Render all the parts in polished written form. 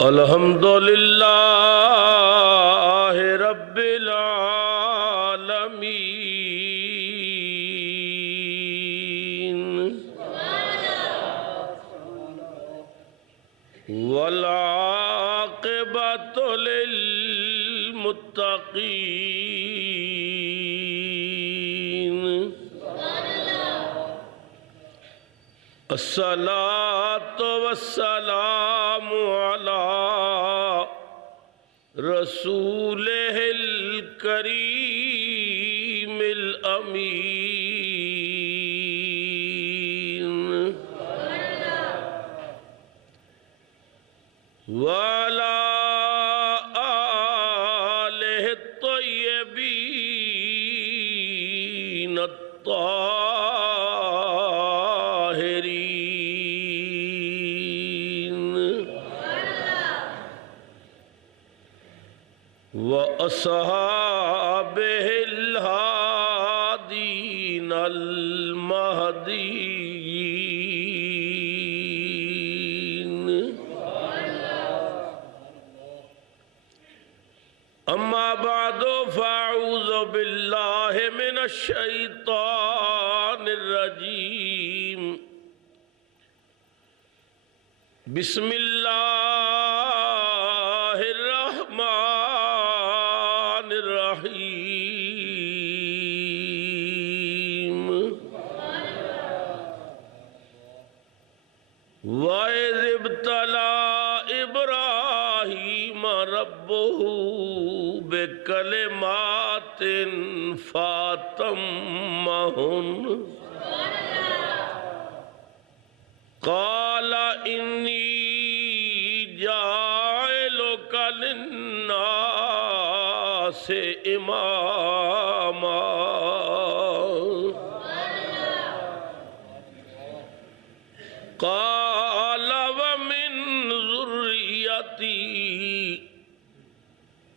الحمدللہ رب العالمین والعاقبۃ للمتقین الصلاۃ والسلام علی رسولہ الکریم الامین وعلی آلہ الطیبین وَأَصْحَابِهِ الْهَادِينَ الْمَهْدِيِّينَ أما بعد فأعوذ بالله من الشيطان الرجيم بسم الله الرحمن الرحيم وَإِذِ ابْتَلَى إِبْرَاهِيمَ رَبُّهُ بِكَلِمَاتٍ فَأَتَمَّهُنَّ قَالَ إِنِّي جَاعِلُكَ لِلنَّاسِ إِمَامًا قَالَ وَمِنْ ذُرِّيَّتِي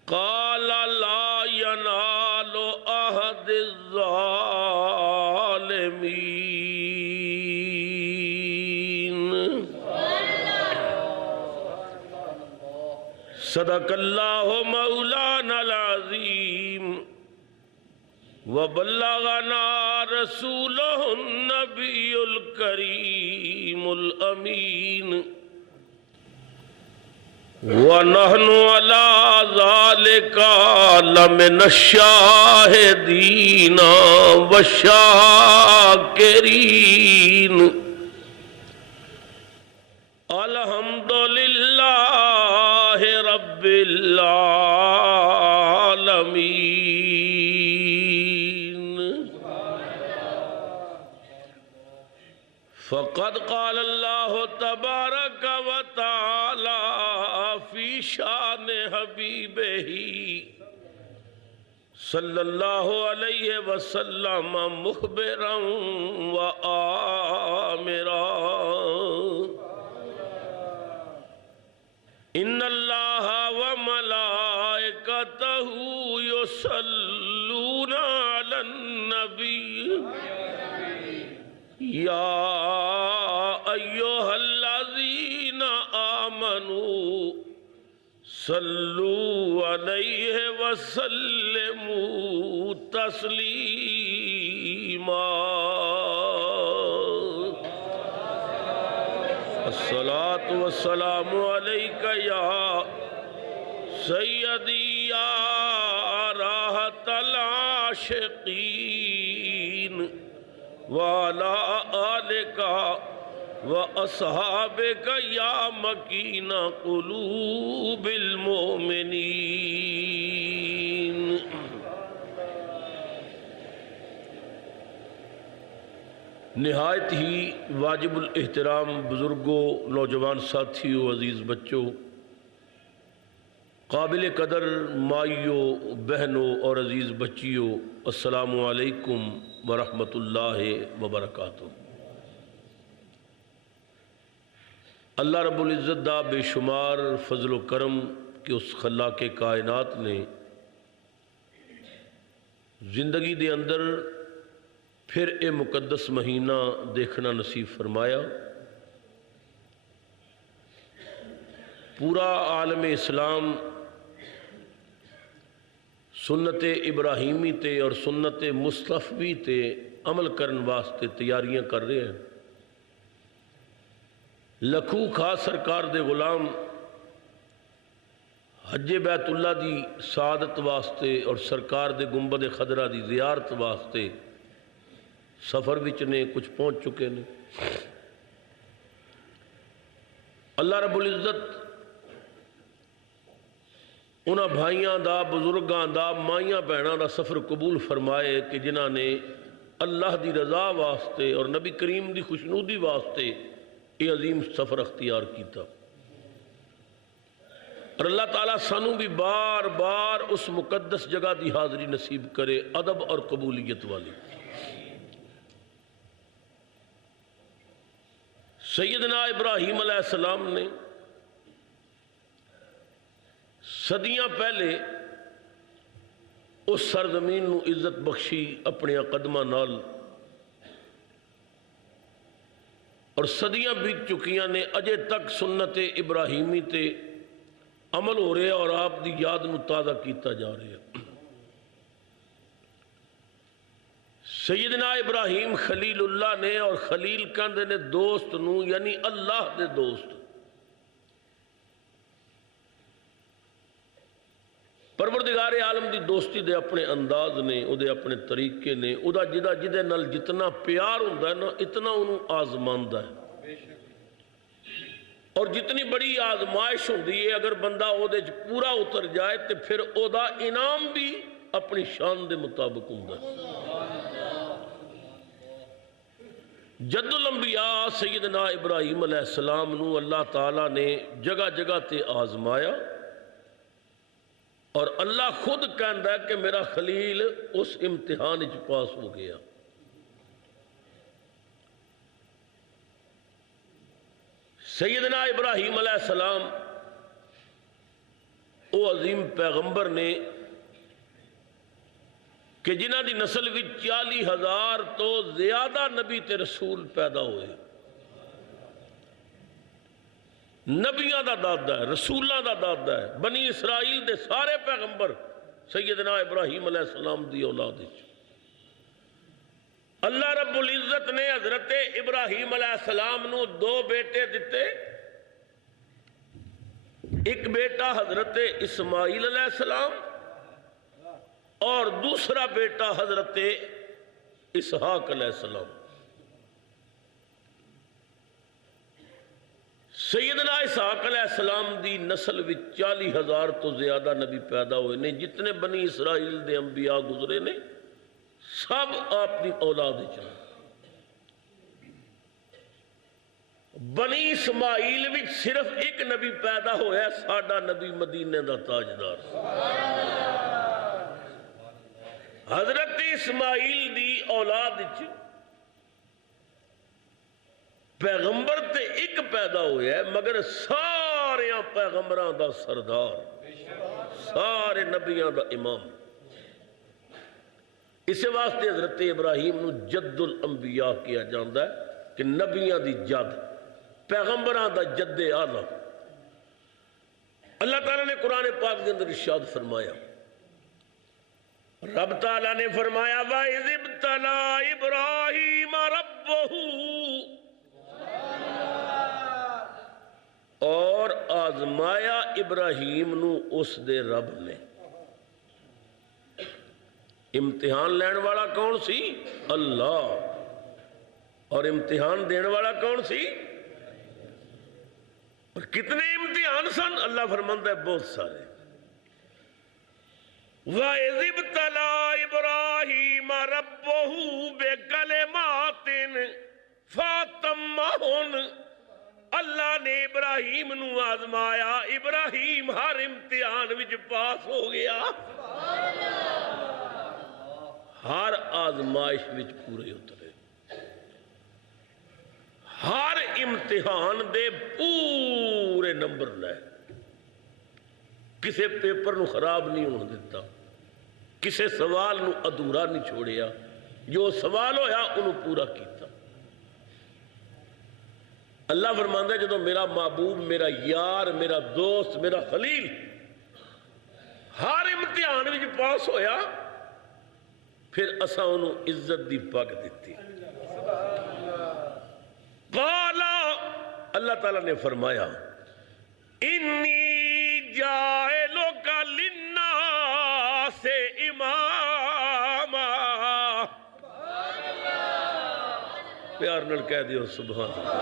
قَالَ لَا يَنَالُ عَهْدِ الظَّالِمِينَ صدق اللہ مولانا العظیم وبلغنا رسولہ النبی الکریم الامین وَنَحْنُ عَلَى ذَلِكَ لَمِنَ الشَّاهِدِينَ وَالشَّاكِرِينَ الحمدللہ رب العالمین فقد قال اللہ تبارک و تعالی فی شان حبیبہ صلی اللہ علیہ وسلم مخبرا و آمرا ان اللہ وملائکتہ یصلون علی النبی یا ایہا الذین آمنوا صلوا علیہ وسلموا تسلیما الصلاة والسلام علیکہ یا سیدی یا راحت العاشقین وعلا آلکہ وَأَصْحَابِكَ يَا مَكِينَ قُلُوبِ الْمُؤْمِنِينَ نہایت ہی واجب الاحترام بزرگوں، نوجوان ساتھیوں، عزیز بچوں، قابل قدر مائیوں، بہنوں اور عزیز بچیوں، السلام علیکم ورحمۃ اللہ وبرکاتہ۔ اللہ رب العزت دا بے شمار فضل و کرم کہ اس خلاق کائنات نے زندگی دے اندر پھر یہ مقدس مہینہ دیکھنا نصیب فرمایا۔ پورا عالم اسلام سنت ابراہیمی تے اور سنت مصطفی تے عمل کرن واسطے تیاریاں کر رہے ہیں۔ لکھو خاص سرکار دے غلام حج بیت اللہ دی سعادت واسطے اور سرکار دے گنبد خضرا دی زیارت واسطے سفر وچ نے، کچھ پہنچ چکے نے۔ اللہ رب العزت انہاں بھائیاں دا، بزرگاں دا، مائیاں بہناں دا سفر قبول فرمائے کہ جنہاں نے اللہ دی رضا واسطے اور نبی کریم دی خوشنودی واسطے یہ عظیم سفر اختیار کیتا۔ اور اللہ تعالیٰ سانوں بھی بار بار اس مقدس جگہ دی حاضری نصیب کرے، ادب اور قبولیت والی۔ سیدنا ابراہیم علیہ السلام نے صدیاں پہلے اس سرزمین نو عزت بخشی اپنے قدمہ نال، اور صدیاں بیت چکیاں نے، اجے تک سنت ابراہیمی تے عمل ہو رہے اور آپ دی یاد نو تازہ کیتا جا رہے ہیں۔ سیدنا ابراہیم خلیل اللہ نے، اور خلیل کہندے نے دوست نو، یعنی اللہ دے دوست۔ پروردگار عالم دی دوستی دے اپنے انداز نے، او دے اپنے طریقے نے، او دا جدے نال جتنا پیار ہوندا ہے نا، اتنا انہوں آزماندا ہے۔ اور جتنی بڑی آزمائش ہوندی ہے، اگر بندہ او دے پورا اتر جائے تو پھر او دا انعام بھی اپنی شان دے مطابق ہوندا ہے۔ جد الانبیاء سیدنا ابراہیم علیہ السلام نو اللہ تعالیٰ نے جگہ جگہ تے آزمایا، اور اللہ خود کہندا ہے کہ میرا خلیل اس امتحان وچ پاس ہو گیا۔ سیدنا ابراہیم علیہ السلام او عظیم پیغمبر نے کہ جنہ دی نسل وچ 40,000 تو زیادہ نبی تے رسول پیدا ہوئے۔ نبیاں دا دادا ہے، رسولاں دا دادا ہے، بنی اسرائیل دے سارے پیغمبر سیدنا ابراہیم علیہ السلام دی اولاد وچ۔ اللہ رب العزت نے حضرت ابراہیم علیہ السلام نو 2 بیٹے دیتے، ایک بیٹا حضرت اسماعیل علیہ السلام اور دوسرا بیٹا حضرت اسحاق علیہ السلام۔ سیدنا اسحاق علیہ السلام دی نسل وچ 40,000 تو زیادہ نبی پیدا ہوئے نے۔ جتنے بنی اسرائیل دے انبیاء گزرے نے سب اپنی اولاد چاہ۔ بنی اسماعیل وچ صرف ایک نبی پیدا ہویا، ساڈا نبی مدینے دا تاجدار۔ حضرت اسماعیل دی اولاد وچ پیغمبر تے ایک پیدا ہویا ہے، مگر سارے پیغمبران دا سردار، سارے نبیان دا امام۔ اسے واسطے حضرت ابراہیم نو جد الانبیاء کیا جاندہ ہے کہ نبیان دی جد، پیغمبران دا جد اعظم۔ اللہ تعالیٰ نے قرآن پاک کے اندر ارشاد فرمایا، رب تعالیٰ نے فرمایا وَإِذِ ابْتَلَىٰ إِبْرَاهِيمَ رَبُّهُ، اور آزمایا ابراہیم نو اس دے رب نے۔ امتحان لین والا کون سی؟ اللہ۔ اور امتحان دین والا کون سی؟ اور کتنے امتحان سن؟ اللہ فرماندا ہے بہت سارے۔ وَإِذِ ابْتَلَىٰ إِبْرَاهِيمَ رَبُّهُ بِكَلِمَاتٍ فَأَتَمَّهُنَّ، اللہ نے ابراہیم نو آزمایا، ابراہیم ہر امتحان وچ پاس ہو گیا، ہر آزمائش وچ پورے اترے، ہر امتحان دے پورے نمبر لے، کسے پیپر نو خراب نہیں ہونے دیتا، کسے سوال نو ادھورا نہیں چھوڑیا، جو سوال ہویا انہوں پورا کیتا۔ اللہ فرماندا ہے جدوں میرا محبوب، میرا یار، میرا دوست، میرا خلیل ہر امتحان وچ پاس ہویا، پھر اساں انہوں عزت دی پگ دیتی۔ قالا، اللہ تعالیٰ نے فرمایا انی جاعلک للناس اماما، پیار نال کہہ دیو سبحان اللہ۔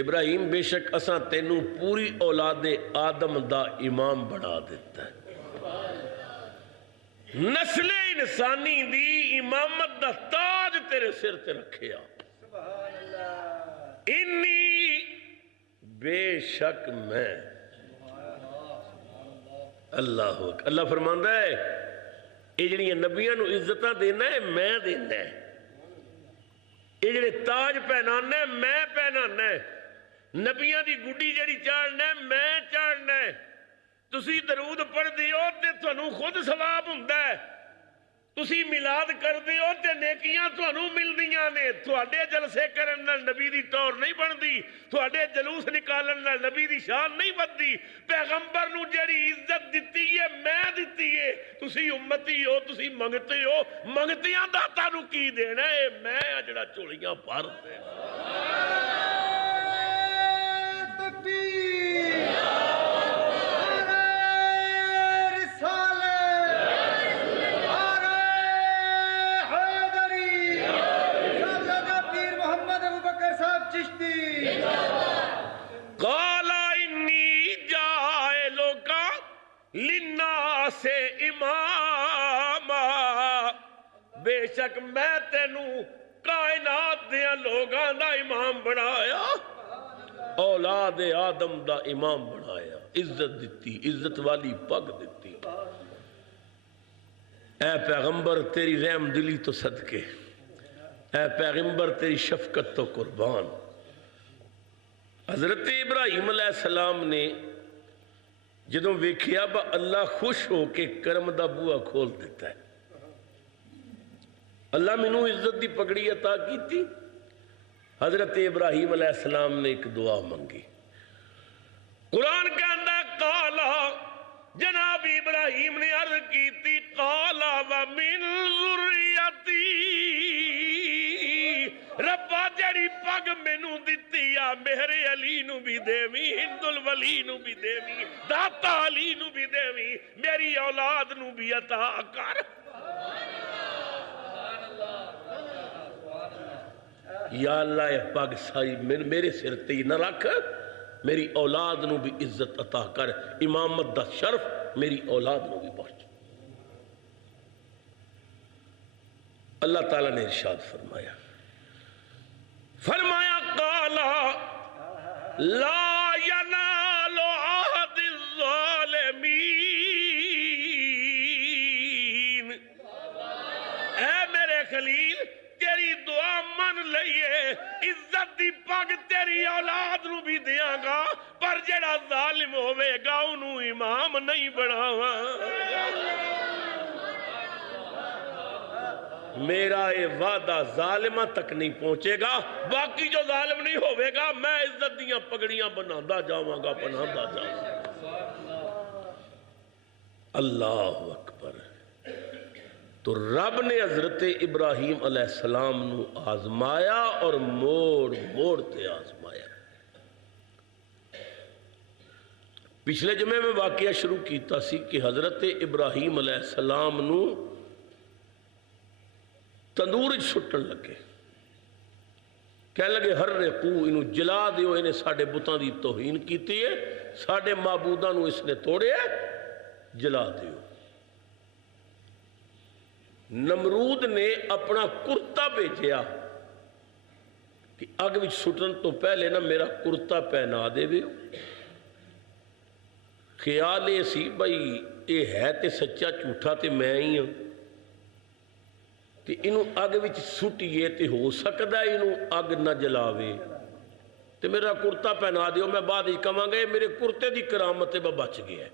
ابراہیم بے شک اساں تینوں پوری اولاد آدم دا امام بنا دیتا ہے، نسل انسانی دی امامت دا تاج تیرے سر تے رکھیا۔ انی بے شک میں، اللہ اکبر۔ اللہ فرماندا ہے یہ جڑی نبیاں نو عزتاں دینا ہے میں دینا ہے، یہ جڑے تاج پہنانا ہے میں پہنانا ہے، نبیاں دی گڈی جڑی چاڑنا ہے میں چاڑنا ہے۔ تسی درود پڑھ دیو تے تھانوں خود ثواب ہوندا ہے، تسی میلاد کر دیو تے نیکیاں تھانوں ملدیاں نے۔ تھوڑے جلسے کرن نال نبی دی ٹور نہیں بندی، تھوڑے جلوس نکالن نال نبی دی شان نہیں بدی۔ پیغمبر نو جڑی عزت دتی ہے میں دتی ہے، تسی امتی ہو، تسی منگتے ہو، منگتیاں دا تانوں کی دینا ہے، میں جڑا چولیاں بھر دینا۔ قال انی جاعلک للناس اماما، بے شک میں تینوں کائنات دیا لوگاں دا امام بنایا، اولاد آدم دا امام بنایا، عزت دیتی، عزت والی پگ دیتی۔ اے پیغمبر تیری رحم دلی تو صدقے، اے پیغمبر تیری شفقت تو قربان۔ حضرت ابراہیم علیہ السلام نے جدوں ویکھیا با اللہ خوش ہو کے کرم دا بوا کھول دیتا ہے، اللہ مینوں عزت دی پگڑی عطا کیتی۔ حضرت ابراہیم علیہ السلام نے ایک دعا منگی، قرآن کے اندر قالا، جناب ابراہیم نے عرض کی تھی قالا ومن ذریتی، ربا جڑی پگ مینوں دتی آ میرے علی نو بھی دیویں، ہند الولی نو بھی دیویں، داتا علی نو بھی دیویں، میری اولاد نو بھی عطا کر۔ یا اللہ یہ پگ سائی میرے سر تے نہ رکھ، میری اولاد نو بھی عزت عطا کر، امامت دا شرف میری اولاد نو بھی بخش۔ اللہ تعالیٰ نے ارشاد فرمایا قالا لا ینال عہد الظالمین، اے میرے خلیل تیری دعا من لئیے، عزت دی پگ تیری اولاد نو بھی دیاں گا، پر جڑا ظالم ہوئے گا انہوں امام نہیں بناوا۔ میرا یہ وعدہ ظالمہ تک نہیں پہنچے گا، باقی جو ظالم نہیں ہوئے گا میں عزت دیاں پگڑیاں بناندہ جاواں گا، بناندہ جاواں گا۔ اللہ اکبر۔ تو رب نے حضرت ابراہیم علیہ السلام نو آزمایا اور موڑ موڑ تے آزمایا۔ پچھلے جمعے میں واقعہ شروع کیتا سی کہ حضرت ابراہیم علیہ السلام نو تندور چھٹن لگے، کہنے لگے ہر رقو انہوں جلا دیو، انہیں ساڑھے بتاں دی توہین کیتی ہے، ساڑھے معبوداں نو اس نے توڑے ہے، جلا دیو۔ نمرود نے اپنا کرتا بھیجیا کہ اگ وچ سٹن تو پہلے نا میرا کرتا پہنا دے ویو۔ خیال یہ سی بھائی یہ ہے تے سچا جھوٹا تے میں ہی ہوں، تے انہوں اگ وچ سٹیے تے ہو سکدا ہے انہوں اگ نہ جلاوے، تے میرا کرتا پہنا دیو، میں بعد ہی کہاں گے میرے کرتے دی کرامت میں بچ گیا ہے۔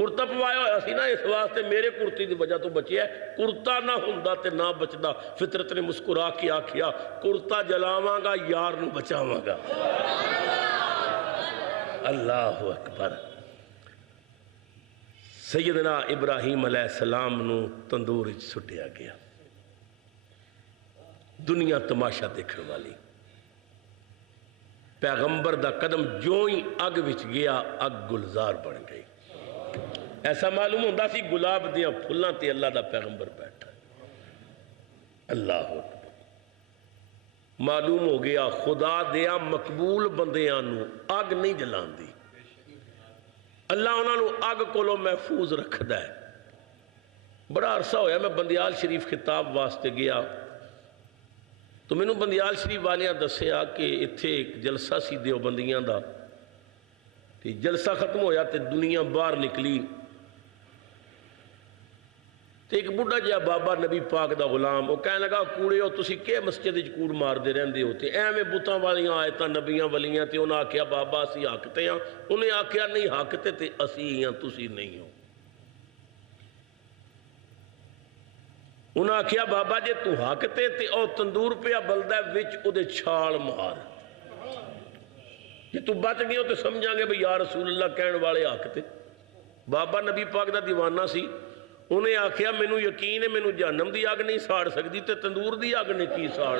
کرتا پوایا ہوا سی نا، اس واسطے میرے کرتی دی وجہ تو بچیا ہے، کرتا نہ ہوندا تے نہ بچدا۔ فطرت نے مسکرا کے آکھیا کرتا جلاواں گا یار نو بچاواں گا۔ اللہ اکبر۔ سیدنا ابراہیم علیہ السلام نو تندور وچ سٹیا گیا، دنیا تماشا دیکھن والی، پیغمبر دا قدم جو ہی اگ وچ گیا اگ گلزار بن گئی۔ ایسا معلوم ہوندہ سی گلاب دیاں پھلاں تے اللہ دا پیغمبر بیٹھا۔ اللہ اکبر۔ معلوم ہو گیا خدا دیا مقبول بندیاں نو اگ نہیں جلان دی، اللہ انہاں نو اگ کولو محفوظ رکھدا ہے۔ بڑا عرصہ ہویا میں بندیال شریف خطاب واسطے گیا تو میں نے بندیال شریف والیاں دسیا کہ اتھے ایک جلسہ سی دیوبندیاں دا، جلسہ ختم ہویا تے دنیا باہر نکلی تے ایک بڑھا جہا بابا نبی پاک دا غلام وہ کہنے لگا کوڑے ہو تسی کہ مسجد وچ کوڑ مار دے رہندے ہو تے ایویں بتاں والیاں آیتاں نبیاں ولیاں تے انہاں آکھیا بابا اسی حق تے ہاں، انہیں آکھیا نہیں حق تے اسی ہاں تسی نہیں ہو۔ انہاں آکھیا بابا جے تو حق تے او تندور پہ بلدہ وچ او دے چھال مار، جے تو بچ گئے ہو تو سمجھاں گے بھئی یا رسول اللہ کہن والے حق تے۔ بابا نبی پاک دا دیوانہ سی، انہیں آکھیا مینوں یقین ہے مینوں جہنم دی آگ نہیں ساڑ سکتی تے تندور دی آگ نے کی ساڑ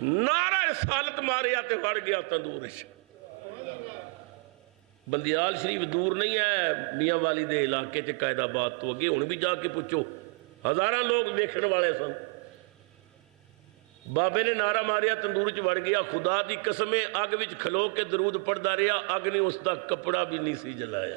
نعرہ رسالت ماریا تے وڑ گیا تندور وچ۔ بندیال شریف دور نہیں ہے میاں والی دے علاقے چ قائد آباد تو اگے ہن بھی جا کے پوچھو ہزاراں لوگ دیکھن والے سن۔ بابے نے نعرہ ماریا تندور چ وڑ گیا، خدا دی قسم اگ وچ کھلو کے درود پڑھدا رہیا، اگ نے اس دا کپڑا بھی نہیں سی جلایا۔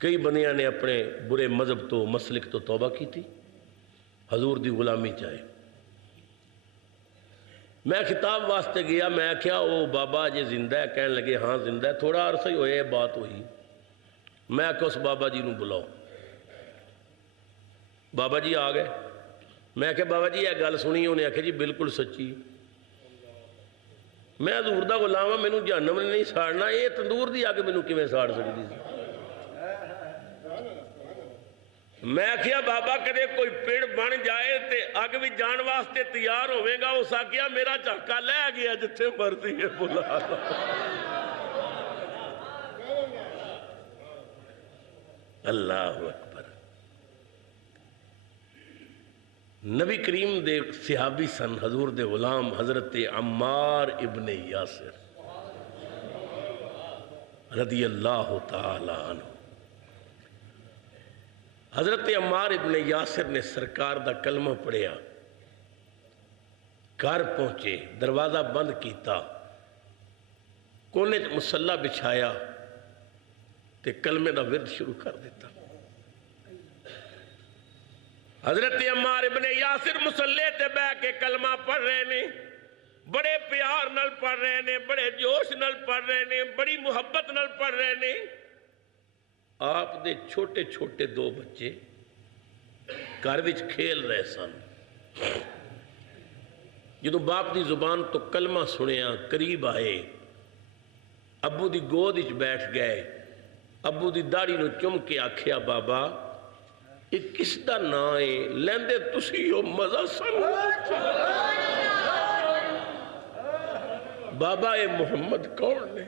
کئی بندیاں نے اپنے برے مذہب تو مسلک تو توبہ کی تھی، حضور دی غلامی چاہے۔ میں خطاب واسطے گیا، میں کیا او بابا جے زندہ ہے؟ کہنے لگے ہاں زندہ ہے۔ تھوڑا عرصہ ہی ہوئے بات ہوئی، میں کہ اس بابا جی نو بلاؤ۔ بابا جی آ گئے، میں کہ بابا جی یہ گل سنی؟ انہیں آکھیا جی بالکل سچی، میں حضور دا غلام ہاں، مینوں جہنم نے نہیں ساڑنا، یہ تندور دی آگ مینوں کیویں ساڑ سکتی سی؟ میں کیا بابا کدے کوئی پیڑ بن جائے تے اگ بھی جان واسطے تیار ہوئے گا، اس آکھیا میرا جھاکا لے گیا جتھے مرضی ہے بلا۔ اللہ اکبر۔ نبی کریم دے صحابی سن حضور دے غلام حضرت عمار ابن یاسر رضی اللہ تعالی عنہ۔ حضرت عمار ابن یاسر نے سرکار دا کلمہ پڑھیا، گھر پہنچے، دروازہ بند کیتا، کونے مصلی بچھایا تے کلمے دا ورد شروع کر دیتا۔ حضرت عمار ابن یاسر مصلی تے بہ کے کلمہ پڑھ رہے نے، بڑے پیار نال پڑھ رہے نے، بڑے جوش نال پڑھ رہے نے، بڑی محبت نال پڑھ رہے نے۔ آپ دے چھوٹے چھوٹے دو بچے گھر وچ کھیل رہے سن، جدو باپ دی زبان تو کلمہ سنیا قریب آئے، ابو دی گود وچ بیٹھ گئے، ابو دی داڑھی نو چم کے آکھیا بابا یہ کس دا نا ہے؟ لیندے تسی ہو مزہ سن۔ بابا اے محمد کون نے؟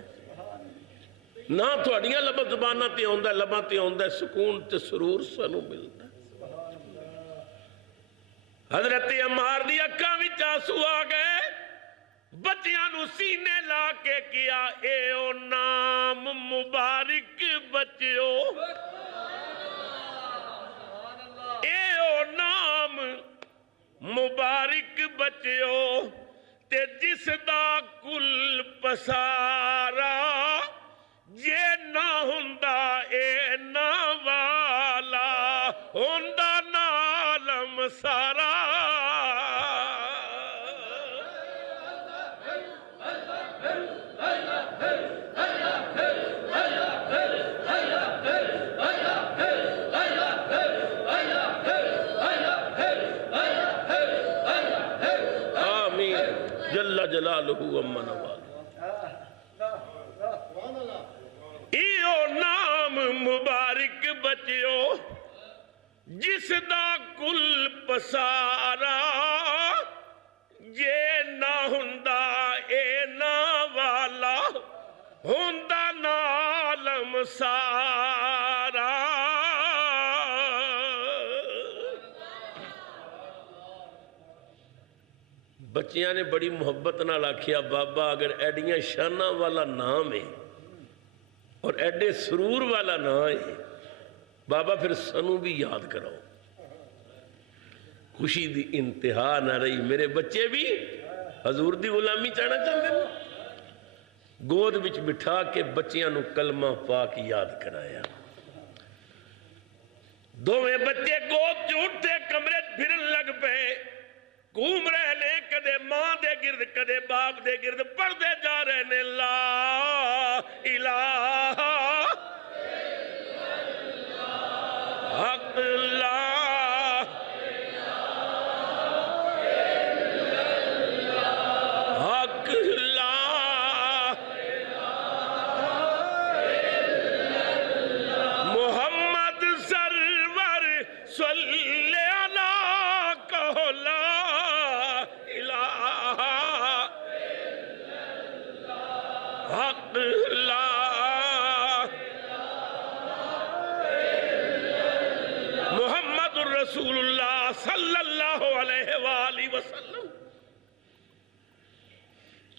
نہ تھوڑیاں لبا زبانہ تے ہوندہ ہے، لبا تے ہوندہ ہے، سکون تے سرور سنو ملتا ہے۔ حضرت عمار دی اکھاں وچ آنسو آ گئے، بچیاں نو سینے لا کے کیا اے او نام مبارک بچیو، اے او نام مبارک بچیو تے جس دا کل پسارا جے نہ ہوندا اے نا والا ہوندا نالم سارا۔ جلالہ اما نوال ایو نام مبارک بچیو جس دا کل پسارا یہ نہ ہندا اے نا والا ہندا نالم سارا بچیاں نے بڑی محبت نال آکھیا بابا اگر ایڈیاں شانہ والا نام ہے اور ایڈے سرور والا نام ہے بابا پھر سنو بھی یاد کراؤ خوشی دی انتہا نہ رہی میرے بچے بھی حضور دی غلامی چاہنا چاہتے ہیں گود بچ بٹھا کے بچیاں نو کلمہ پاک یاد کرایا دوویں بچے گود چوٹتے کمرے پھرن لگ پے گھوم رہے نے کدے ماں دے گرد کدے باپ دے گرد پڑھتے جا رہے نے لا الہ حق لا حق لا محمد سرور صلی اللہ کہو لا الہ حق لا محمد رسول اللہ صلی اللہ علیہ وآلہ وسلم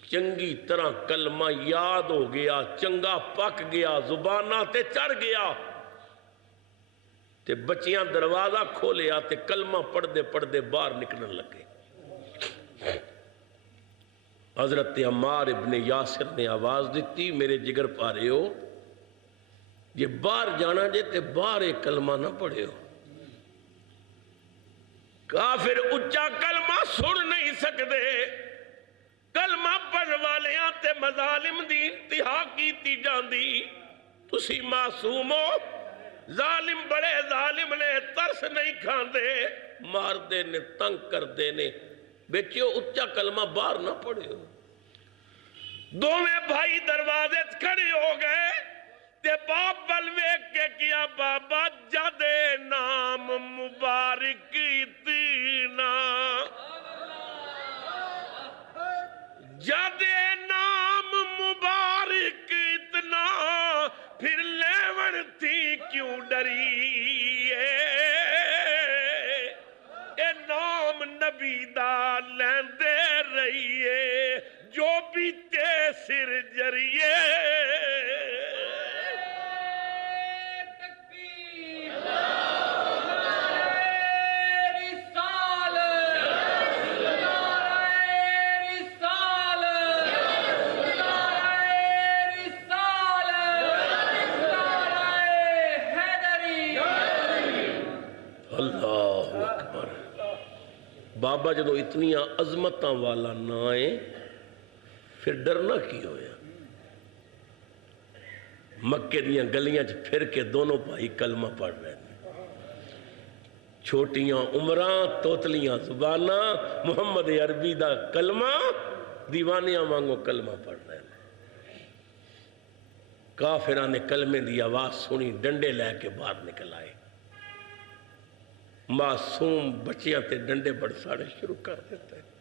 چنگی طرح کلمہ یاد ہو گیا چنگا پک گیا زبانہ تے چڑھ گیا تے بچیاں دروازہ کھولیا تے کلمہ پڑھ دے باہر نکلن لگے حضرت عمار ابن یاسر نے آواز دیتی میرے جگر پارے ہو یہ باہر جانا جے تے باہر ایک کلمہ نہ پڑھے ہو کافر اچھا کلمہ سن نہیں سکتے کلمہ پڑھ والیاں تے مظالم دی انتہا کیتی جاندی تسی معصوم ہو ظالم بڑے ظالم نے ترس نہیں کھاندے مار دے نے تنگ کر دے نے بیٹیو اچھا کلمہ باہر نہ پڑھے ہو دوویں بھائی دروازے کھڑے ہو گئے تے باپ بلویک کے کیا بابا جدے نام مبارک اتنا جدے نام مبارک اتنا پھر لیون تھی کیوں ڈری اے نام نبی دا لیندے رہیے جو بھی تے سر جریے اللہ اکبر بابا جدو اتنی عظمتاں والا نہ آئے پھر ڈرنا کی ہویا مکے دیاں گلیاں پھر کے دونوں بھائی کلمہ پڑھ رہے ہیں چھوٹیاں عمران توتلیاں زبانہ محمد عربی دا کلمہ دیوانیاں وانگو کلمہ پڑھ رہے ہیں کافران نے کلمے دی آواز سنی ڈنڈے لے کے باہر نکل آئے معصوم بچیاں تے ڈنڈے بڑھسانے شروع کر دیتے ہیں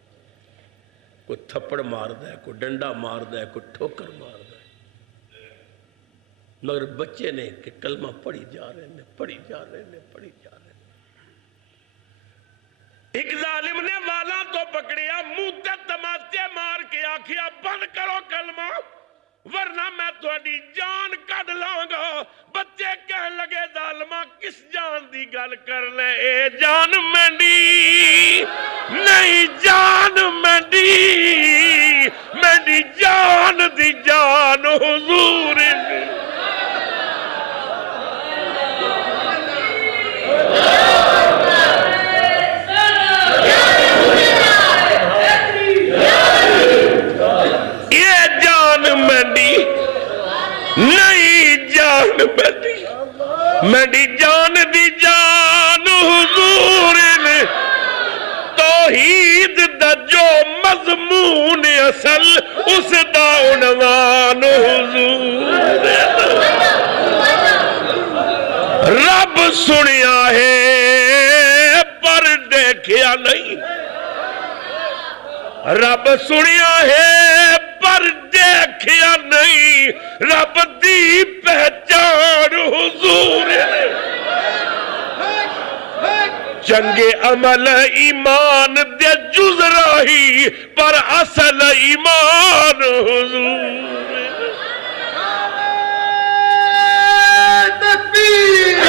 کوئی تھپڑ مار دے کوئی ڈنڈا مار دے کوئی ٹھوکر مار دے مگر بچے نے کہ کلمہ پڑھی جا رہے ہیں پڑھی جا رہے ہیں پڑھی جا رہے ہیں ایک ظالم نے والا تو پکڑیا منہ تے تماچے مار کے آکھیا بند کرو کلمہ ورنہ میں تھوڑی جان کڈ لاؤں گا بچے کہنے لگے ظالمہ کس جان دی گل کر لے اے جان مینڈی نہیں جان مینڈی مینڈی جان دی جان حضور دی نہیں جان میری جان دی جان حضور نے توحید دا جو مذہب مضمون اصل اس دا عنوان حضور رب سنیا ہے پر دیکھیا نہیں رب سنیا ہے پر دیکھیا نہیں رب دی پہچان حضور چنگے عمل ایمان دے جز راہی پر اصل ایمان حضور تکبیر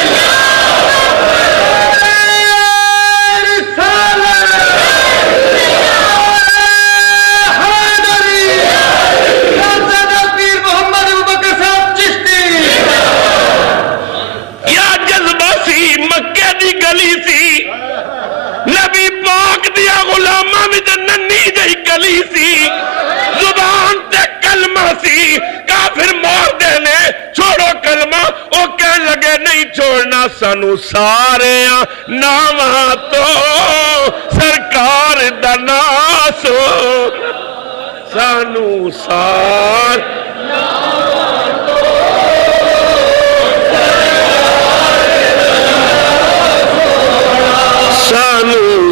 نبی پاک دیا غلامہ میں ننی جہی گلی سی زبان تے کلمہ سی کافر مار دینے چھوڑو کلمہ او کہنے لگے نہیں چھوڑنا سانو سارے ناواں تو سرکار دا ناسو سانو سار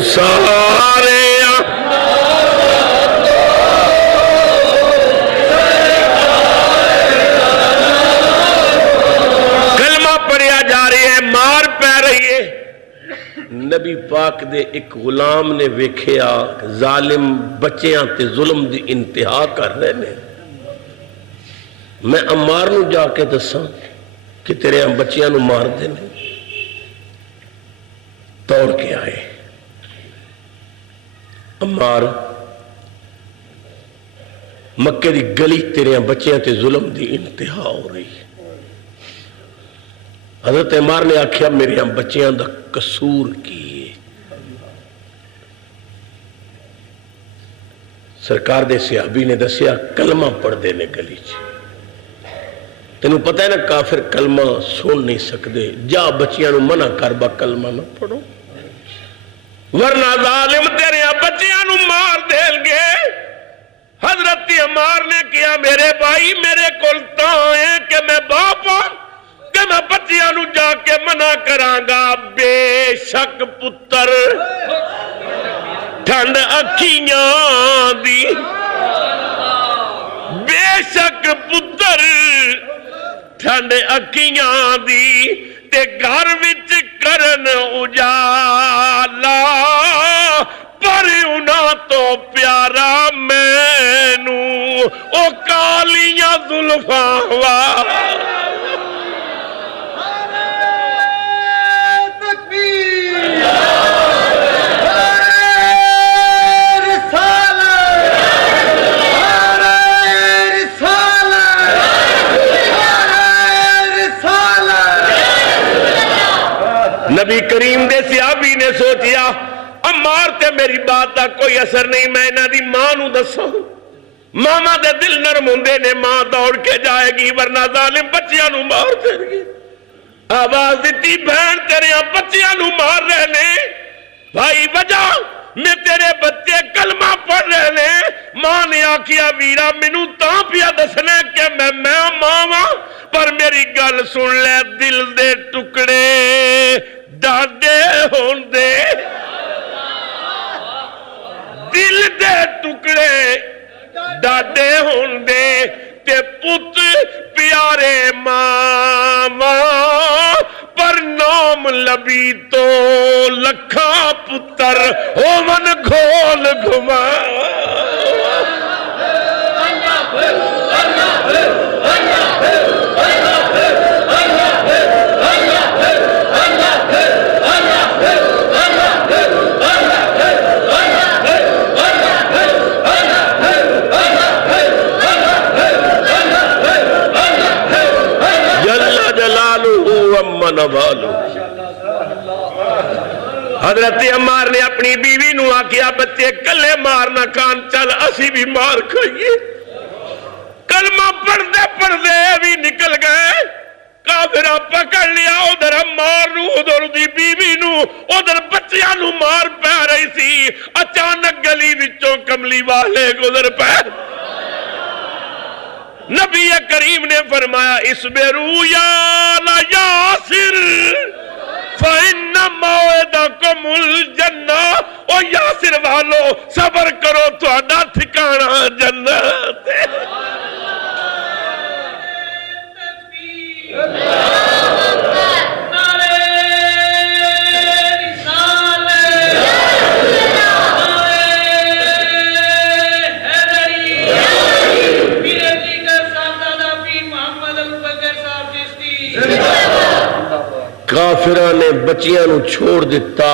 سارے کلمہ پڑھیا جا رہی ہے مار پہ رہی ہے نبی پاک دے ایک غلام نے ویکھیا ظالم بچیاں تے ظلم دی انتہا کر رہے نے میں عمار نو جا کے دساں کہ تیرے ہم بچیاں نو مار دینے توڑ کے آئے عمار مکے دی گلی تیرے بچیاں تے ظلم دی انتہا ہو رہی حضرت عمار نے آکھیا میرے بچیاں دا قصور کی سرکار دے صحابی نے دسیا کلمہ پڑھ دینے گلی تینوں پتہ ہے نا کافر کلمہ سن نہیں سکتے جا بچیاں نو منع کر با کلمہ نہ پڑھو ورنہ ظالم تیرے بچیاں نو مار دیں گے حضرت عمار نے کیا میرے بھائی میرے کول تاں ہے کہ میں باپ کہ میں بچیاں نو جا کے منع کرانگا بے شک پتر ٹھنڈ اکھیاں دی بے شک پتر ٹھنڈ اکھیاں دی تے گھر وچ کرن اجالا پر انہاں تو پیارا مینوں او کالیاں زلفاں نبی کریم دے صحابی نے سوچیا عمار تے میری بات دا کوئی اثر نہیں میں انہاں دی ماں نو دساں ماما دے دل نرم ہوندے نے ماں دوڑ کے جائے گی ورنہ ظالم بچیاں نو مار دے گی آواز دیتی بہن تیرے بچیاں نو مار رہے نے بھائی وجہ میں تیرے بچے کلمہ پڑھ رہے نے ماں نے آکھیا ویرا مینوں تاں پیا دسنے کہ میں ماں پر میری گل سن لے دل دے ٹکڑے ڈاڈے ہوندے دل دے ٹکڑے ڈاڈے ہوندے تے پت پیارے ماں پر نام لبی تو لکھا پتر ہو من گھول گھما حضرت عمار نے اپنی بیوی نو آکھیا بچے کلے مارنا کان چل اسی بھی مار کھائیے کلمہ پڑھ دے بھی نکل گئے کافر بندہ پکڑ لیا ادھر عمار نو ادھر دی بیوی نو ادھر بچیاں نو مار پہ رہی سی اچانک گلی وچوں کملی والے گزر پہ نبی کریم نے فرمایا اصبروا یا یاسر فَإِنَّ مَوْعِدَكُمُ الْجَنَّةُ او یاسر والو صبر کرو تہاڈا ٹھکانہ جنت ہے کافران نے بچیاں نو چھوڑ دیتا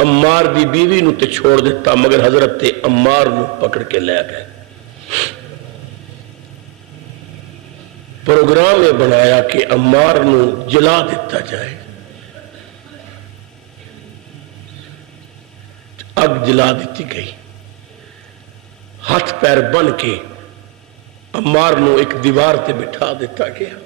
عمار دی بیوی نو تے چھوڑ دیتا مگر حضرت عمار نو پکڑ کے لے گئے پروگرام یہ بنایا کہ عمار نو جلا دیتا جائے اگ جلا دیتی گئی ہاتھ پیر بن کے عمار نو ایک دیوار تے بٹھا دیتا گیا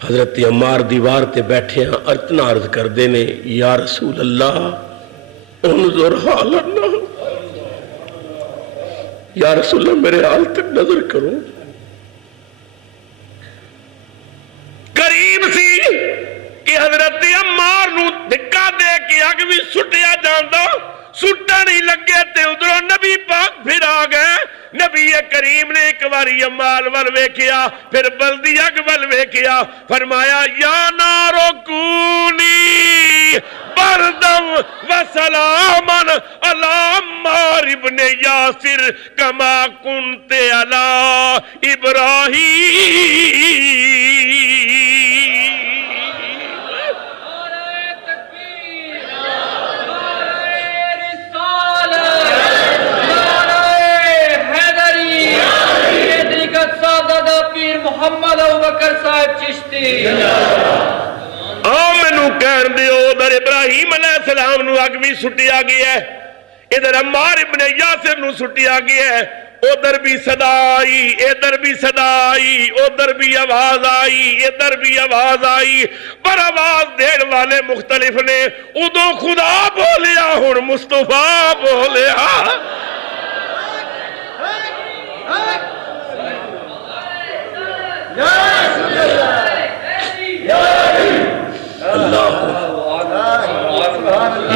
حضرت عمار دیوار تے بیٹھے ہیں اتنا عرض کر دینے یا رسول اللہ انظر حالنا یا رسول اللہ میرے حال تک نظر کرو قریب سی کہ حضرت عمار نو دھکا دے کے اگ بھی سٹیا جاندہ سٹا نہیں لگے تے ادھروں نبی پاک پھر آ گئے نبی کریم نے ایک باری عمال ول ویکھیا پھر بلدی اگ ول ویکھیا فرمایا یا نارو کونی بردم و سلامن علی عمار ابن یاسر کما کنت علی ابراہیم محمد ابوبکر صاحب چشتی آمنو کہن دیو ادھر ابراہیم علیہ السلام نو اگ بھی سٹیا گیا ہے ادھر عمار ابن یاسر نو سٹیا گیا ہے ادھر بھی صدا آئی ادھر بھی صدا آئی ادھر بھی آواز آئی ادھر بھی آواز آئی پر آواز دین والے مختلف نے ادھو خدا بولیا ہن مصطفیٰ بولیا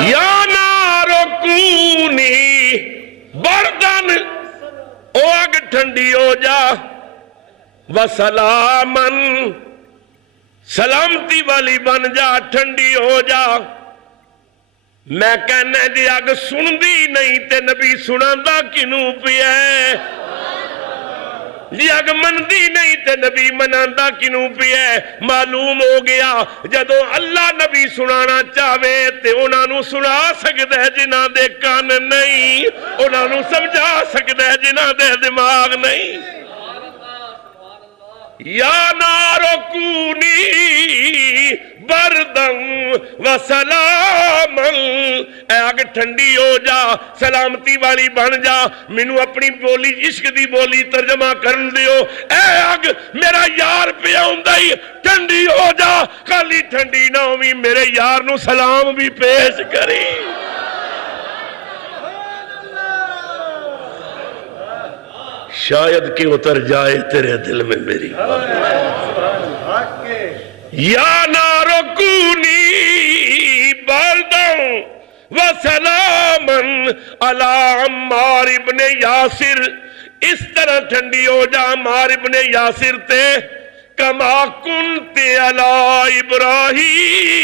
یا نارو کونی بردن او اگ ٹھنڈی ہو جا وسلامن سلامتی والی بن جا ٹھنڈی ہو جا میں کہنے دی اگ سن دی نہیں تے نبی سناندہ کنوں پیا ہے جی اگ مندی نہیں تے نبی مناندہ کنوں پہ ہے معلوم ہو گیا جدو اللہ نبی سنانا چاہوے تے انہاں نو سنا سکتا ہے جنہاں دے کان نہیں انہاں نو سمجھا سکتا ہے جنہاں دے دماغ نہیں یا نارو کونی بردم و سلامن اے اگ ٹھنڈی ہو جا سلامتی والی بن جا منو اپنی بولی عشق دی بولی ترجمہ کرن دیو اے اگ میرا یار پہ آؤندائی ٹھنڈی ہو جا کالی ٹھنڈی نہ ہوئی میرے یار نو سلام بھی پیش کری شاید کہ اتر جائے تیرے دل میں میری یا نارو کونی بردم و سلامن علی عمار ابن یاسر اس طرح ٹھنڈی ہو جا عمار ابن یاسر تے کما کنت علی ابراہیم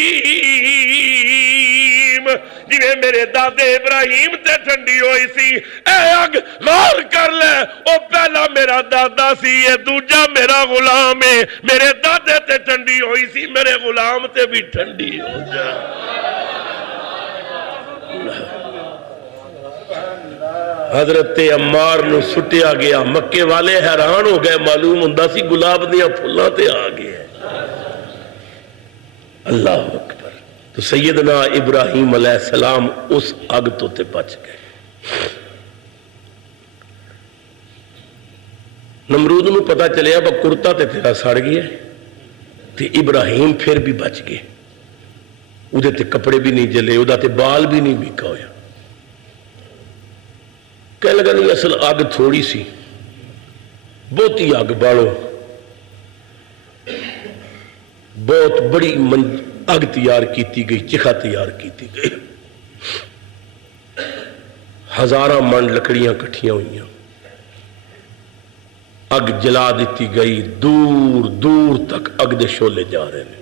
جنہیں میرے دادے ابراہیم تے ٹھنڈی ہوئی سی اے اگ غور کر لے او پہلا میرا دادا سی یہ دوجا میرا غلام ہے میرے دادے تے ٹھنڈی ہوئی سی میرے غلام تے بھی ٹھنڈی ہو جا حضرت عمار نو سٹیا گیا مکے والے حیران ہو گئے معلوم ہوندا سی گلاب دیاں پھلاں تے آ گئے اللہ اکبر تو سیدنا ابراہیم علیہ السلام اس اگ تو تے بچ گئے نمرود نو پتا چلیا با کرتا تے تیرا سڑ گیا تے ابراہیم پھر بھی بچ گئے، او دے تے کپڑے بھی نہیں جلے، او دا تے بال بھی نہیں بیکا ہویا۔ کہنے لگا نہیں اصل آگ تھوڑی سی، بہتی آگ بالو، بہت بڑی آگ تیار کیتی گئی، چکھا تیار کیتی گئی، ہزاراں من لکڑیاں کٹھیاں ہوئیاں، اگ جلا دیتی گئی، دور دور تک اگ دے شولے جا رہے ہیں۔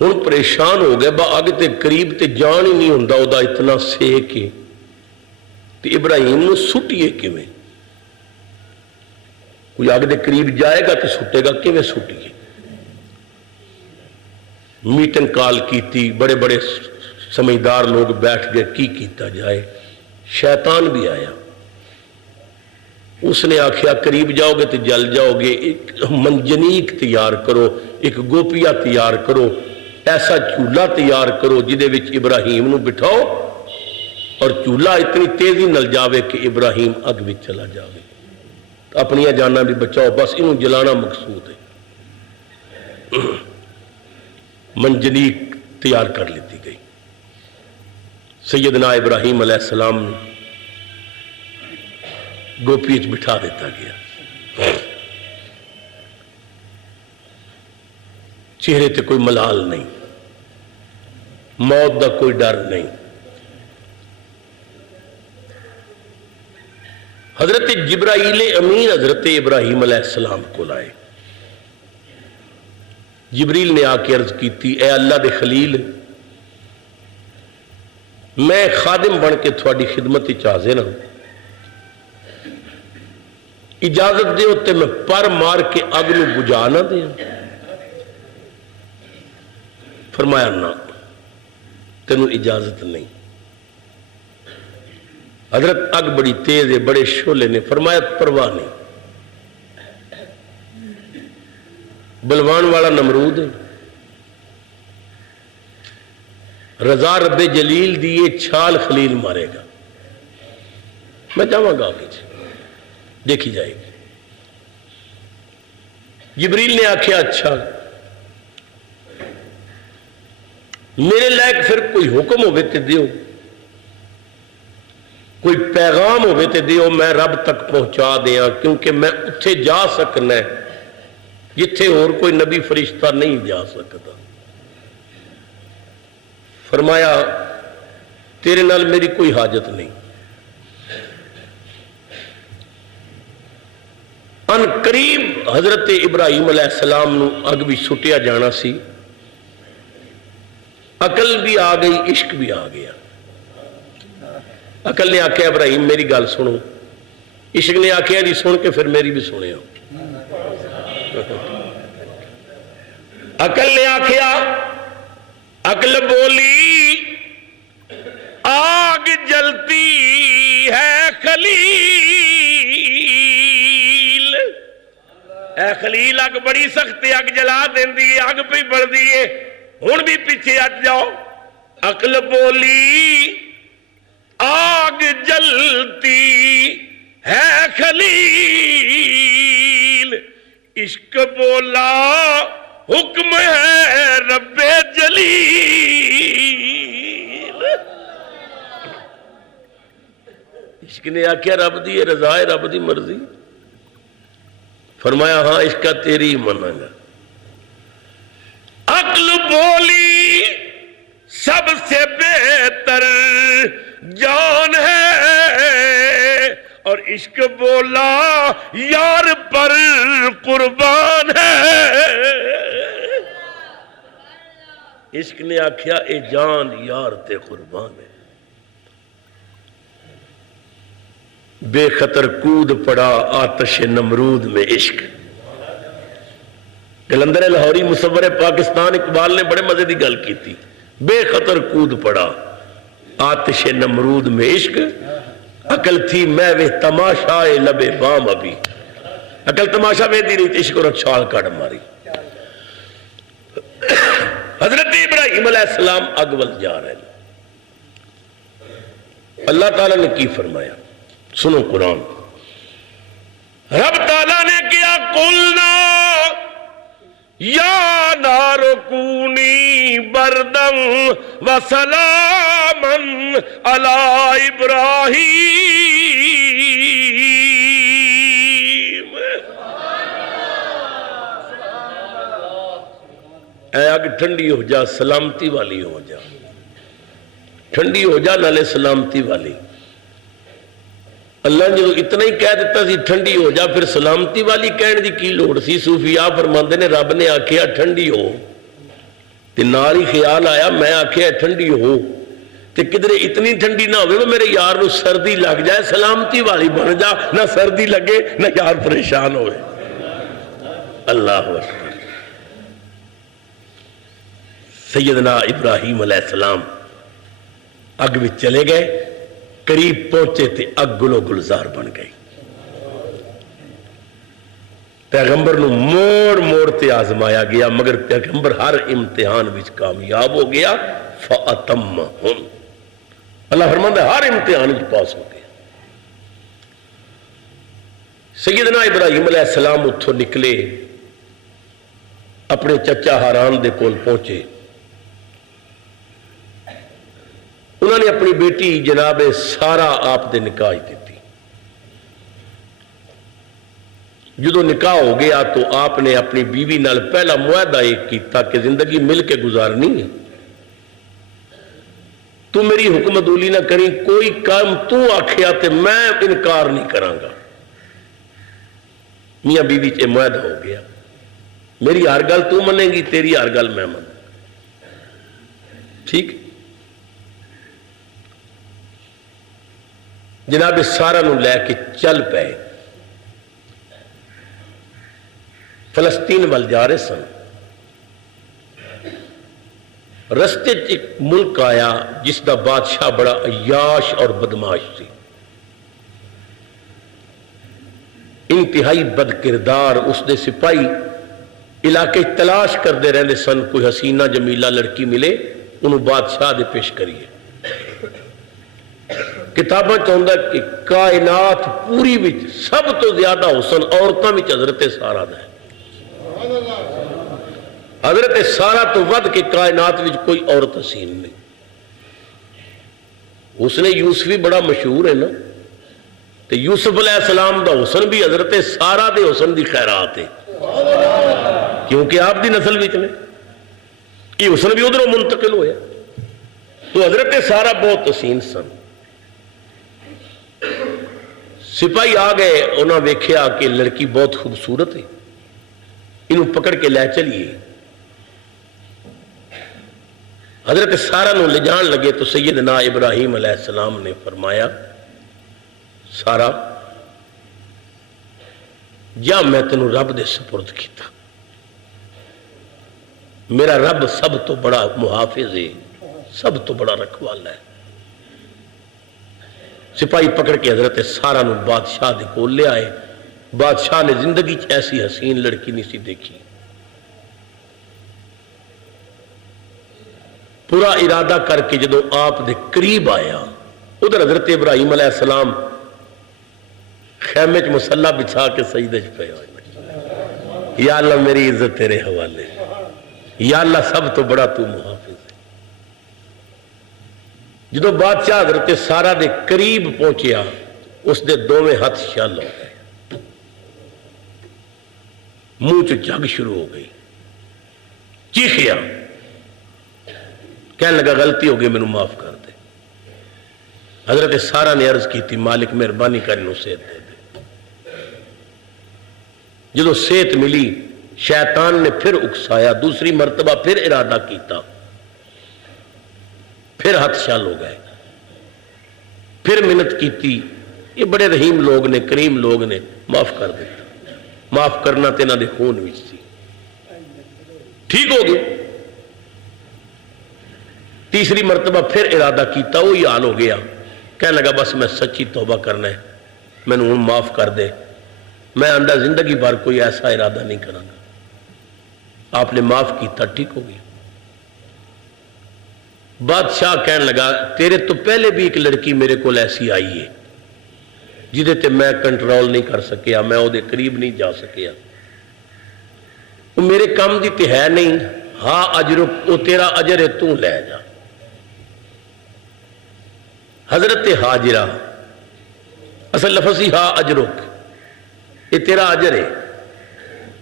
ہن پریشان ہو گئے با اگ تے قریب تے جان ہی نہیں ہوندا، او دا اتنا سیک ہے تے ابراہیم نو سٹیے کیویں؟ کوئی اگ دے قریب جائے گا تے سٹے گا، کیویں سٹیے؟ میٹنگ کال کیتی، بڑے بڑے سمجھدار لوگ بیٹھ گئے کی کیتا جائے۔ شیطان بھی آیا، اس نے آخیا قریب جاؤ گے تو جل جاؤ گے، ایک منجنیق تیار کرو، ایک گوپیا تیار کرو، ایسا چولہا تیار کرو جدے وچ ابراہیم نو بٹھاؤ اور چولہا اتنی تیزی نل جاوے کہ ابراہیم اگ وچ چلا جاوے، اپنی جانا بھی بچاؤ، بس انہوں جلانا مقصود ہے۔ منجنیق تیار کر لیتی گئی، سیدنا ابراہیم علیہ السلام گوپی وچ بٹھا دیتا گیا، چہرے تے کوئی ملال نہیں، موت دا کوئی ڈر نہیں۔ حضرت جبرائیل امین حضرت ابراہیم علیہ السلام کو لائے، جبریل نے آ کے عرض کی تھی اے اللہ دے خلیل، میں خادم بن کے تھوڑی خدمت حاضر ہوں، اجازت دیو تے میں پر مار کے اگ نو بجھا نہ دیا؟ فرمایا نہ، تینوں اجازت نہیں۔ حضرت اگ بڑی تیز ہے، بڑے شعلے نے، فرمایا پرواہ نہیں، بلوان والا نمرود ہے، رضا رب جلیل دیے چھال خلیل مارے گا، میں جاؤں گا آگے دیکھی جائے گی۔ جبریل نے آخیا اچھا، میرے لائق پھر کوئی حکم ہوئے تے دیو، کوئی پیغام ہوئے تے دیو، میں رب تک پہنچا دیا، کیونکہ میں اتھے جا سکنا ہے جتھے اور کوئی نبی فرشتہ نہیں جا سکتا۔ فرمایا تیرے نال میری کوئی حاجت نہیں۔ ان قریب حضرت ابراہیم علیہ السلام نو اگ بھی سٹیا جانا سی، عقل بھی آ گئی، عشق بھی آ گیا۔ عقل نے آکھیا ابراہیم میری گل سنو، عشق نے آکھیا جی سن کے پھر میری بھی سنے ہو۔ عقل نے آکھیا، عقل بولی آگ جلتی ہے خلیل، اے خلیل اگ بڑی سخت اگ جلا دیندی ہے، اگ پہ بڑھ دیئے، ہن بھی پیچھے ہٹ جاؤ۔ عقل بولی آگ جلتی ہے خلیل، عشق بولا حکم ہے رب جلیل۔ عشق نے آکھیا رب دی رضا ہے، رب دی مرضی۔ فرمایا ہاں عشق کا تیری منع گا۔ عقل بولی سب سے بہتر جان ہے، اور عشق بولا یار پر قربان ہے۔ عشق نے آکھیا اے جان یار تے قربان ہے، بے خطر کود پڑا آتش نمرود میں عشق۔ قلندر لاہوری مصور پاکستان اقبال نے بڑے مزے دی گل کی تھی، بے خطر کود پڑا آتش نمرود میں عشق، عقل تھی میں وہ تماشا لبے بام ابھی، عقل تماشا میں دی رہی عشق اور چھال کاٹ ماری۔ حضرت ابراہیم علیہ السلام اگول جا رہے ہیں، اللہ تعالیٰ نے کی فرمایا، سنو قرآن، رب تعالیٰ نے کیا، قلنا یا نار کونی بردم وسلاما علی ابراہیم، اے آگ ٹھنڈی ہو جا، سلامتی والی ہو جا، ٹھنڈی ہو جا نالے سلامتی والی۔ اللہ نے جو اتنا ہی کہہ دیتا سی ٹھنڈی ہو جا، پھر سلامتی والی کہنے دی کی لوڑ سی؟ صوفیاء فرماندے نے رب نے آکھیا ٹھنڈی ہو تے نال ہی خیال آیا میں آکھیا ٹھنڈی ہو تے کدھر اتنی ٹھنڈی نہ ہوئے میرے یار نو سردی لگ جائے، سلامتی والی بن جا، نہ سردی لگے نہ یار پریشان ہوئے۔ اللہ اکبر۔ سیدنا ابراہیم علیہ السلام اگ وچ چلے گئے، قریب پہنچے تے اگ گلو گلزار بن گئی۔ پیغمبر نو موڑ موڑ تے آزمایا گیا، مگر پیغمبر ہر امتحان وچ کامیاب ہو گیا۔ فَأَتَمَّهُمْ، اللہ فرماتا ہے ہر امتحان وچ پاس ہو گیا۔ سیدنا ابراہیم علیہ السلام اتھوں نکلے، اپنے چچا ہاران دے کول پہنچے، انہوں نے اپنی بیٹی جناب سارا آپ دے نکاح دیتی۔ جدو نکاح ہو گیا تو آپ نے اپنی بیوی نال پہلا معاہدہ ایک کیتا کہ زندگی مل کے گزارنی ہے، تو میری حکم عدولی نہ کریں، کوئی کام تو آکھیا تے میں انکار نہیں کرانگا۔ میاں بیوی سے معاہدہ ہو گیا، میری ہر گل تو منے گی، تیری ہر گل میں من، ٹھیک؟ جناب سارا نو لے کے چل پے، فلسطین وال جا رہے سن۔ رستے ایک ملک آیا جس دا بادشاہ بڑا عیاش اور بدماش سی، انتہائی بد کردار۔ اس دے سپاہی علاقے تلاش کرتے رہتے سن، کوئی حسینہ جمیلہ لڑکی ملے انہوں بادشاہ دے پیش کریے۔ کتاباں چاہتا کہ کائنات پوری وچ سب تو زیادہ حسن عورتوں وچ حضرت سارا دا ہے۔ حضرت سارا تو ود کے کائنات وچ کوئی عورت حسین نہیں۔ حسن یوسفی بڑا مشہور ہے نا، تو یوسف علیہ السلام دا حسن بھی حضرت سارا دے حسن دی خیرات ہے، کیونکہ آپ دی نسل وچ نے یہ حسن بھی ادھروں منتقل ہویا۔ تو حضرت سارا بہت حسین سن۔ سپاہی آ گئے، انہوں نے ویکھیا کہ لڑکی بہت خوبصورت ہے، انہوں پکڑ کے لے چلیے۔ حضرت سارا نو لے جان لگے تو سیدنا ابراہیم علیہ السلام نے فرمایا، سارا جا میں تینوں رب دے سپرد کیتا، میرا رب سب تو بڑا محافظ ہے، سب تو بڑا رکھوالا ہے۔ سپاہی پکڑ کے حضرت سارا نو بادشاہ دے کول لے آئے۔ بادشاہ نے زندگی ایسی حسین لڑکی نہیں سی دیکھی۔ پورا ارادہ کر کے جدو آپ دے قریب آیا، ادھر حضرت ابراہیم علیہ السلام خیمے چ مسلح بچھا کے سجدے چ پے ہوئے، یا اللہ میری عزت تیرے حوالے، یا اللہ سب تو بڑا تو محافظ ہے۔ جدو بادشاہ حضرت سارا دے قریب پہنچیا، اس دے دوویں ہاتھ شل ہو گئے، منہ چ جھگ شروع ہو گئی، چیخیا، کہنے لگا غلطی ہو گئی، مینوں معاف کر دے۔ حضرت سارا نے عرض کی تھی مالک مہربانی کر انہوں صحت دے دے۔ جدو صحت ملی، شیطان نے پھر اکسایا، دوسری مرتبہ پھر ارادہ کیتا، پھر ہاتھ شال ہو گئے، پھر منت کیتی۔ یہ بڑے رحیم لوگ نے، کریم لوگ نے، معاف کر دیتا۔ معاف کرنا تے انہاں دے خون وچ سی، ٹھیک ہو گئی۔ تیسری مرتبہ پھر ارادہ کیتا، وہی حال ہو گیا۔ کہنے لگا بس میں سچی توبہ کرنا ہے، میں نے معاف کر دے، میں آندہ زندگی بھر کوئی ایسا ارادہ نہیں کروں گا۔ آپ نے معاف کیتا، ٹھیک ہو گیا۔ بادشاہ کہنے لگا تیرے تو پہلے بھی ایک لڑکی میرے کو ایسی آئی ہے جہدے تے میں کنٹرول نہیں کر سکیا، میں وہ قریب نہیں جا سکیا، وہ میرے کام دی تے ہے نہیں، ہاں اجرک وہ تیرا اجر ہے، تو لے جا۔ حضرت حاجرہ، اصل لفظ ہی ہاں اجرک، یہ تیرا اجر ہے،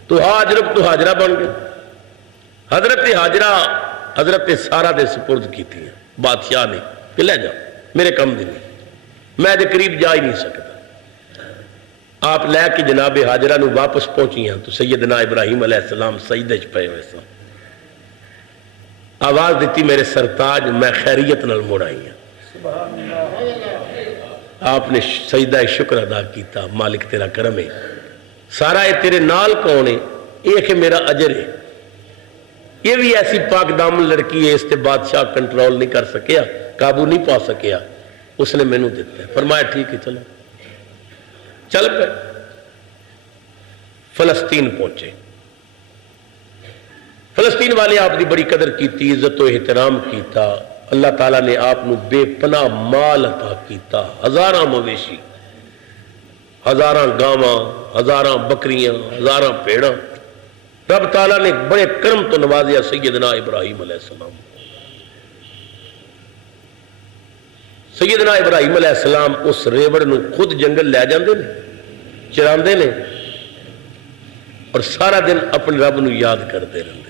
تو ہاں اجرک تو حاجرہ بن گئے۔ حضرت حاجرہ حضرت سارہ دے سپرد کی تھی بادشاہ نے کہ لے جاؤ، میرے کم دی نہیں، میں دے قریب جا ہی نہیں سکتا۔ آپ لے کے جناب حاجرہ نو واپس پہنچی ہیں تو سیدنا ابراہیم علیہ السلام سجدے چ پے ہوئے سن، آواز دیتی میرے سرتاج میں خیریت نال مڑ آئی ہوں۔ آپ نے سجدہ شکر ادا کیتا، مالک تیرا کرم ہے، سارا یہ تیرے نال کون ہے؟ ایک ہے میرا اجر ہے، یہ بھی ایسی پاک دامن لڑکی ہے، اس سے بادشاہ کنٹرول نہیں کر سکیا، قابو نہیں پا سکیا، اس نے مینوں دیتا ہے۔ فرمایا ٹھیک ہے چلو، چل پہ فلسطین پہنچے۔ فلسطین والے آپ دی بڑی قدر کیتی، عزت و احترام کیتا، اللہ تعالیٰ نے آپ نو بے پناہ مال عطا کیتا، ہزاراں مویشی، ہزاراں گاواں، ہزاراں بکریاں، ہزاراں پیڑاں، رب تعالیٰ نے بڑے کرم تو نوازیا سیدنا ابراہیم علیہ السلام۔ سیدنا ابراہیم علیہ السلام اس ریوڑ نو خود جنگل لے جاندے نے، چراندے نے، اور سارا دن اپنے رب نو یاد کرتے رہتے۔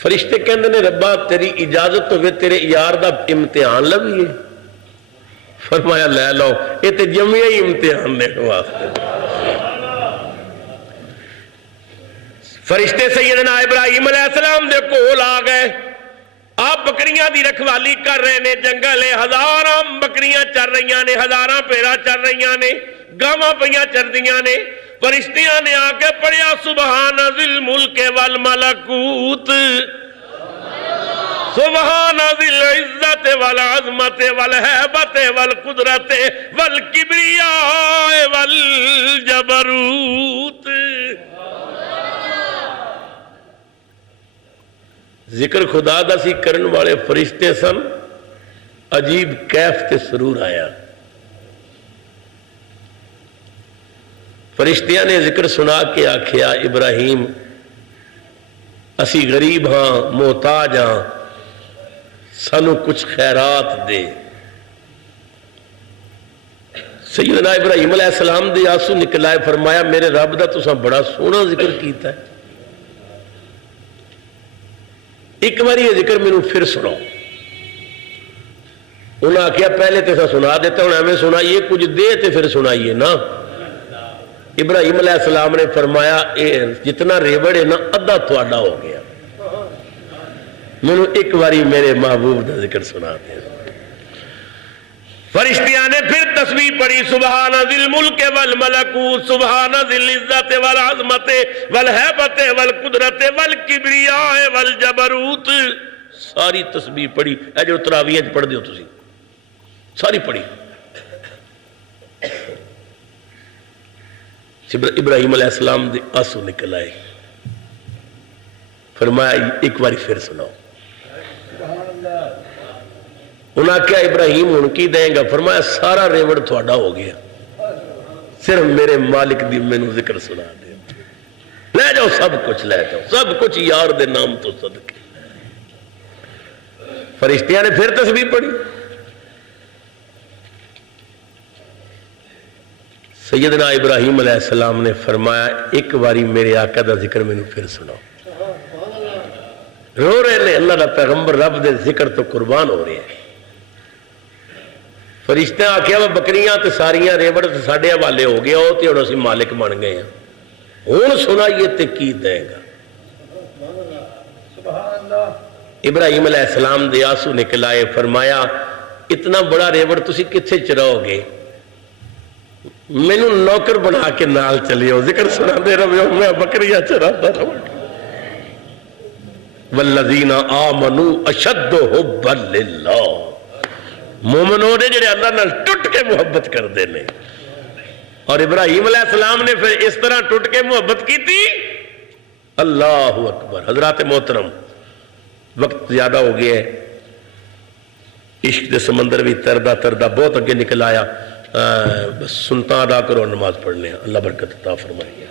فرشتے کہندے نے ربا تیری اجازت ہوئے تیرے یار دا امتحان لویے؟ فرمایا لے لو، یہ تے جمعی ہی امتحان نے واسطے۔ فرشتے سیدنا ابراہیم علیہ السلام دے کول آ گئے، آپ بکریاں دی رکھوالی کر رہے نے، جنگل ہے، ہزاراں بکریاں چر رہیاں نے، ہزاراں پیڑا چر رہیاں نے، گاواں پیاں چر دیاں نے۔ فرشتیاں نے آ کے پڑھیا سبحان ذی الملک والملکوت، سبحان ذی العزت والعظمت والہیبت والقدرت والکبریاء والجبروت۔ ذکر خدا دا سی کرن والے فرشتے سن، عجیب کیف تے سرور آیا۔ فرشتیاں نے ذکر سنا کے آکھیا ابراہیم اسی غریب ہاں، محتاج ہاں، سانو کچھ خیرات دے۔ سیدنا ابراہیم علیہ السلام دے آنسو نکل آئے، فرمایا میرے رب دا تساں بڑا سونا ذکر کیتا ہے، ایک بار یہ ذکر میں پھر سناؤ۔ انہوں نے کہا پہلے تو سنا دیتا ہوں، ہمیں سنائیے کچھ دے تے پھر سنائیے نا۔ ابراہیم علیہ السلام نے فرمایا جتنا ریوڑ ہے نا ادھا تھوڑا ہو گیا، میں نے ایک باری میرے محبوب دا ذکر سنا دیا۔ فرشتیاں نے پھر تسبیح پڑھی سبحان ذی الملک والملکوت، سبحان ذی العزت والعظمت والہیبت والقدرت والکبریاء والجبروت، ساری تسبیح پڑھی۔ اے جو تراویح پڑھ دیو تسی ساری پڑھی۔ ابراہیم علیہ السلام دے آنسو نکل آئے، فرمایا ایک باری پھر سناؤ۔ انہاں کیا ابراہیم ان کی دیں گا؟ فرمایا سارا ریوڑ تھوڑا ہو گیا، صرف میرے مالک دی میں نے ذکر سنا دے، لے جاؤ سب کچھ، لے جاؤ سب کچھ یار دے نام تو صدقے۔ فرشتیاں نے پھر تسبیح پڑھی۔ سیدنا ابراہیم علیہ السلام نے فرمایا ایک باری میرے آقا دا ذکر میں نے پھر سناؤ۔ رو رہے نے، اللہ دا پیغمبر رب دے ذکر تو قربان ہو رہے ہیں۔ فرشتہ آکھیا وہ بکریاں تے ساریاں ریوڑ تے ساڑے حوالے ہو گیا، وہ تے اسی مالک بن گئے ہیں، ہون سنائیے تے کی دیں گا۔ ابراہیم علیہ السلام دے آنسو نکل آئے، فرمایا اتنا بڑا ریوڑ تسی کتھے چراؤ گے؟ میں نے نوکر بنا کے نال چلے ہو، ذکر سنا دے رہے ہو، میں بکریاں چراتا رہا۔ والذین آمنوا اشد حبا للہ، مومنوں نے جڑے اللہ نال ٹوٹ کے محبت کر دینے۔ اور ابراہیم علیہ السلام نے پھر اس طرح ٹوٹ کے محبت کی تھی، اللہ اکبر۔ حضرات محترم، وقت زیادہ ہو گیا ہے، عشق دے سمندر بھی تردہ تردہ بہت اگے نکل آیا، بس سنتا ادا کرو، نماز پڑھنے ہیں۔ اللہ برکت عطا فرمائے۔